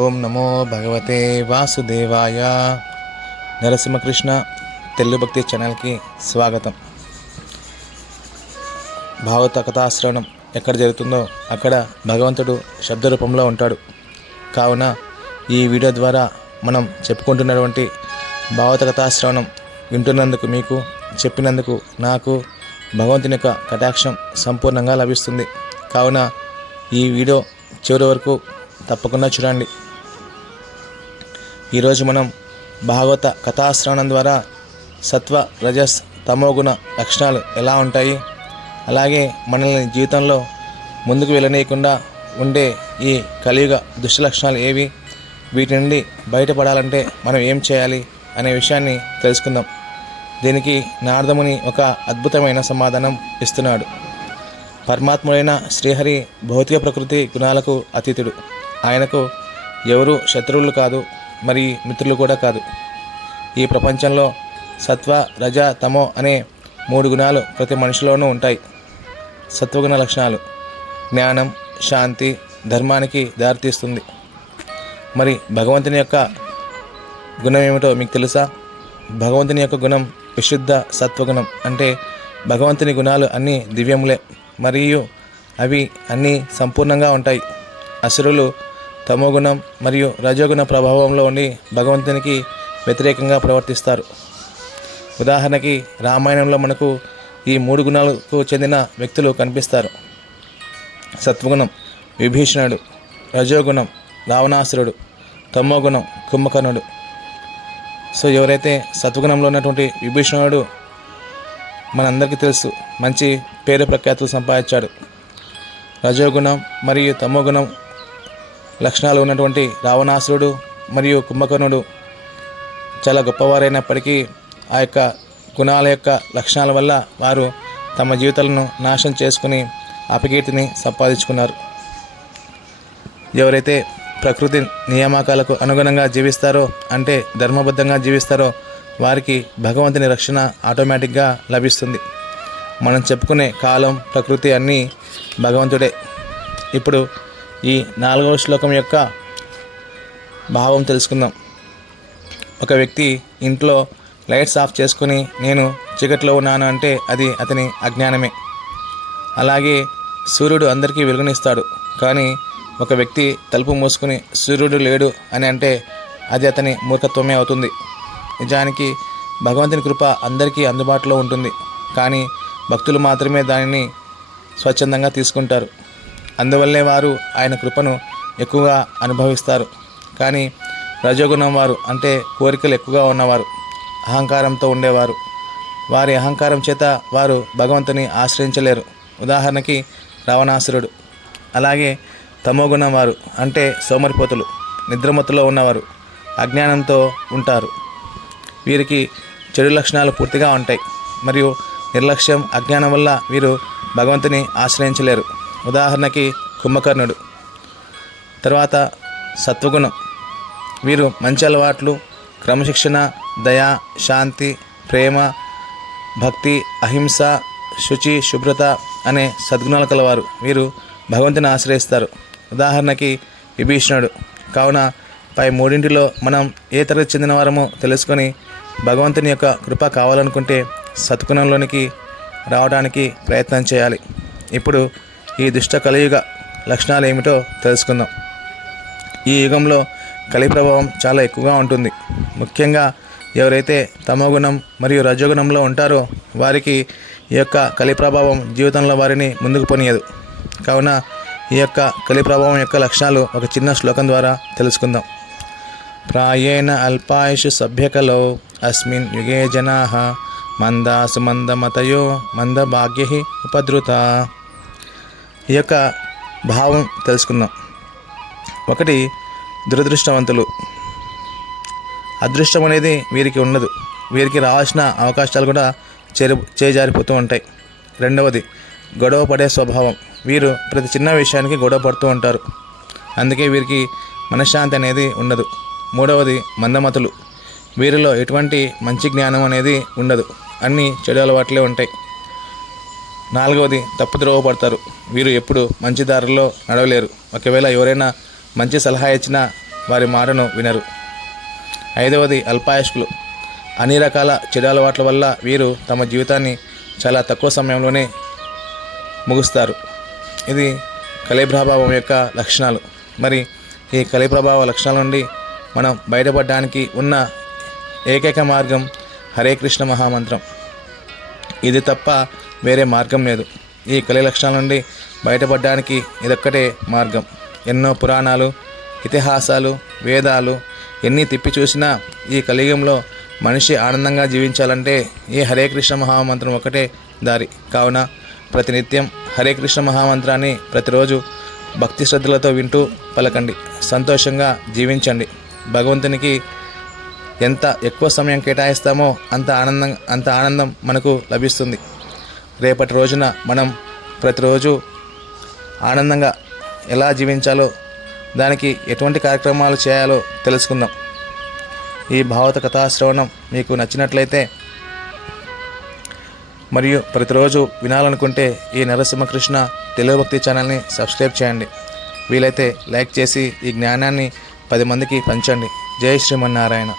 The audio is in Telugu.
ఓం నమో భగవతే వాసుదేవాయ. నరసింహకృష్ణ తెలుగు భక్తి ఛానల్కి స్వాగతం. భాగవత కథాశ్రవణం ఎక్కడ జరుగుతుందో అక్కడ భగవంతుడు శబ్ద రూపంలో ఉంటాడు. కావున ఈ వీడియో ద్వారా మనం చెప్పుకుంటున్నటువంటి భాగవత కథాశ్రవణం వింటున్నందుకు, మీకు చెప్పినందుకు నాకు భగవంతుని యొక్క కటాక్షం సంపూర్ణంగా లభిస్తుంది. కావున ఈ వీడియో చివరి వరకు తప్పకుండా చూడండి. ఈరోజు మనం భాగవత కథాశ్రవణం ద్వారా సత్వ, రజస్, తమోగుణ లక్షణాలు ఎలా ఉంటాయి, అలాగే మనల్ని జీవితంలో ముందుకు వెళ్ళనీయకుండా ఉండే ఈ కలియుగ దుష్ట లక్షణాలు ఏవి, వీటి నుండి బయటపడాలంటే మనం ఏం చేయాలి అనే విషయాన్ని తెలుసుకుందాం. దీనికి నారదముని ఒక అద్భుతమైన సమాధానం ఇస్తున్నాడు. పరమాత్ముడైన శ్రీహరి భౌతిక ప్రకృతి గుణాలకు అతీతుడు. ఆయనకు ఎవరు శత్రువులు కాదు, మరి మిత్రులు కూడా కాదు. ఈ ప్రపంచంలో సత్వ, రజ, తమో అనే 3 గుణాలు ప్రతి మనిషిలోనూ ఉంటాయి. సత్వగుణ లక్షణాలు జ్ఞానం, శాంతి, ధర్మానికి దారితీస్తుంది. మరి భగవంతుని యొక్క గుణం ఏమిటో మీకు తెలుసా? భగవంతుని యొక్క గుణం విశుద్ధ సత్వగుణం. అంటే భగవంతుని గుణాలు అన్నీ దివ్యములే, మరియు అవి అన్నీ సంపూర్ణంగా ఉంటాయి. అసురులు తమోగుణం మరియు రజోగుణ ప్రభావంలో ఉండి భగవంతునికి వ్యతిరేకంగా ప్రవర్తిస్తారు. ఉదాహరణకి రామాయణంలో మనకు ఈ 3 గుణాలకు చెందిన వ్యక్తులు కనిపిస్తారు. సత్వగుణం విభీషణుడు, రజోగుణం రావణాసురుడు, తమోగుణం కుంభకర్ణుడు. సో ఎవరైతే సత్వగుణంలో ఉన్నటువంటి విభీషణుడు మనందరికీ తెలుసు, మంచి పేరు ప్రఖ్యాతులు సంపాదించాడు. రజోగుణం మరియు తమోగుణం లక్షణాలు ఉన్నటువంటి రావణాసురుడు మరియు కుంభకర్ణుడు చాలా గొప్పవారైనప్పటికీ ఆ యొక్క గుణాల యొక్క లక్షణాల వల్ల వారు తమ జీవితాలను నాశనం చేసుకుని అపకీర్తిని సంపాదించుకున్నారు. ఎవరైతే ప్రకృతి నియామకాలకు అనుగుణంగా జీవిస్తారో, అంటే ధర్మబద్ధంగా జీవిస్తారో, వారికి భగవంతుని రక్షణ ఆటోమేటిక్గా లభిస్తుంది. మనం చెప్పుకునే కాలం, ప్రకృతి అన్నీ భగవంతుడే. ఇప్పుడు ఈ 4వ శ్లోకం యొక్క భావం తెలుసుకుందాం. ఒక వ్యక్తి ఇంట్లో లైట్స్ ఆఫ్ చేసుకుని నేను చీకట్లో ఉన్నాను అంటే అది అతని అజ్ఞానమే. అలాగే సూర్యుడు అందరికీ వెలుగునిస్తాడు, కానీ ఒక వ్యక్తి తలుపు మూసుకుని సూర్యుడు లేడు అని అంటే అది అతని మూర్ఖత్వమే అవుతుంది. నిజానికి భగవంతుని కృప అందరికీ అందుబాటులో ఉంటుంది, కానీ భక్తులు మాత్రమే దానిని స్వచ్ఛందంగా తీసుకుంటారు. అందువల్లే వారు ఆయన కృపను ఎక్కువగా అనుభవిస్తారు. కానీ రజోగుణం వారు అంటే కోరికలు ఎక్కువగా ఉన్నవారు, అహంకారంతో ఉండేవారు. వారి అహంకారం చేత వారు భగవంతుని ఆశ్రయించలేరు. ఉదాహరణకి రావణాసురుడు. అలాగే తమోగుణం వారు అంటే సోమరిపోతులు, నిద్రమత్తులో ఉన్నవారు, అజ్ఞానంతో ఉంటారు. వీరికి చెడు లక్షణాలు పూర్తిగా ఉంటాయి, మరియు నిర్లక్ష్యం, అజ్ఞానం వల్ల వీరు భగవంతుని ఆశ్రయించలేరు. ఉదాహరణకి కుంభకర్ణుడు. తర్వాత సత్వగుణం. వీరు మంచి అలవాట్లు, క్రమశిక్షణ, దయ, శాంతి, ప్రేమ, భక్తి, అహింస, శుచి, శుభ్రత అనే సద్గుణాలు కలవారు. వీరు భగవంతుని ఆశ్రయిస్తారు. ఉదాహరణకి విభీషణుడు. కావున పై 3 మనం ఏ తరగతి చెందిన వారమో తెలుసుకొని భగవంతుని యొక్క కృప కావాలనుకుంటే సత్గుణంలోనికి రావడానికి ప్రయత్నం చేయాలి. ఇప్పుడు ఈ దుష్ట కలియుగ లక్షణాలు ఏమిటో తెలుసుకుందాం. ఈ యుగంలో కలి ప్రభావం చాలా ఎక్కువగా ఉంటుంది. ముఖ్యంగా ఎవరైతే తమోగుణం మరియు రజోగుణంలో ఉంటారో వారికి ఈ యొక్క కలి ప్రభావం జీవితంలో వారిని ముందుకు పోనీయదు. కావున ఈ యొక్క కలి ప్రభావం యొక్క లక్షణాలు ఒక చిన్న శ్లోకం ద్వారా తెలుసుకుందాం. ప్రాయేణ అల్పాయుషు సభ్యకలో అస్మిన్ యుగే జనాః మందాసు మందమతయో మందభాగ్యః ఉపద్రుత. ఈ యొక్క భావం తెలుసుకుందాం. ఒకటి, దురదృష్టవంతులు. అదృష్టం అనేది వీరికి ఉండదు. వీరికి రావాల్సిన అవకాశాలు కూడా చేజారిపోతూ ఉంటాయి. రెండవది, గొడవ పడే స్వభావం. వీరు ప్రతి చిన్న విషయానికి గొడవ పడుతూ ఉంటారు. అందుకే వీరికి మనశ్శాంతి అనేది ఉండదు. మూడవది, మందమతులు. వీరిలో ఎటువంటి మంచి జ్ఞానం అనేది ఉండదు, అన్నీ చెడు అలవాట్లే ఉంటాయి. 4వది, తప్పుద్రోవ పడతారు. వీరు ఎప్పుడు మంచి దారిలో నడవలేరు. ఒకవేళ ఎవరైనా మంచి సలహా ఇచ్చినా వారి మాటను వినరు. 5వది అల్పాయుష్కులు. అన్ని రకాల చెడు అలవాట్ల వల్ల వీరు తమ జీవితాన్ని చాలా తక్కువ సమయంలోనే ముగుస్తారు. ఇది కలి ప్రభావం యొక్క లక్షణాలు. మరి ఈ కలి ప్రభావ లక్షణాల నుండి మనం బయటపడడానికి ఉన్న ఏకైక మార్గం హరే కృష్ణ మహామంత్రం. ఇది తప్ప వేరే మార్గం లేదు. ఈ కలి లక్షణాల నుండి బయటపడడానికి ఇదొక్కటే మార్గం. ఎన్నో పురాణాలు, ఇతిహాసాలు, వేదాలు ఎన్ని తిప్పి చూసినా ఈ కలియుగంలో మనిషి ఆనందంగా జీవించాలంటే ఈ హరే కృష్ణ మహామంత్రం ఒకటే దారి. కావున ప్రతినిత్యం హరే కృష్ణ మహామంత్రాన్ని ప్రతిరోజు భక్తి శ్రద్ధలతో వింటూ పలకండి. సంతోషంగా జీవించండి. భగవంతునికి ఎంత ఎక్కువ సమయం కేటాయిస్తామో అంత ఆనందం మనకు లభిస్తుంది. రేపటి రోజున మనం ప్రతిరోజు ఆనందంగా ఎలా జీవించాలో, దానికి ఎటువంటి కార్యక్రమాలు చేయాలో తెలుసుకుందాం. ఈ భాగవత కథాశ్రవణం మీకు నచ్చినట్లయితే మరియు ప్రతిరోజు వినాలనుకుంటే ఈ నరసింహకృష్ణ తెలుగు భక్తి ఛానల్ని సబ్స్క్రైబ్ చేయండి. వీలైతే లైక్ చేసి ఈ జ్ఞానాన్ని 10 మందికి పంచండి. జై శ్రీమన్నారాయణ.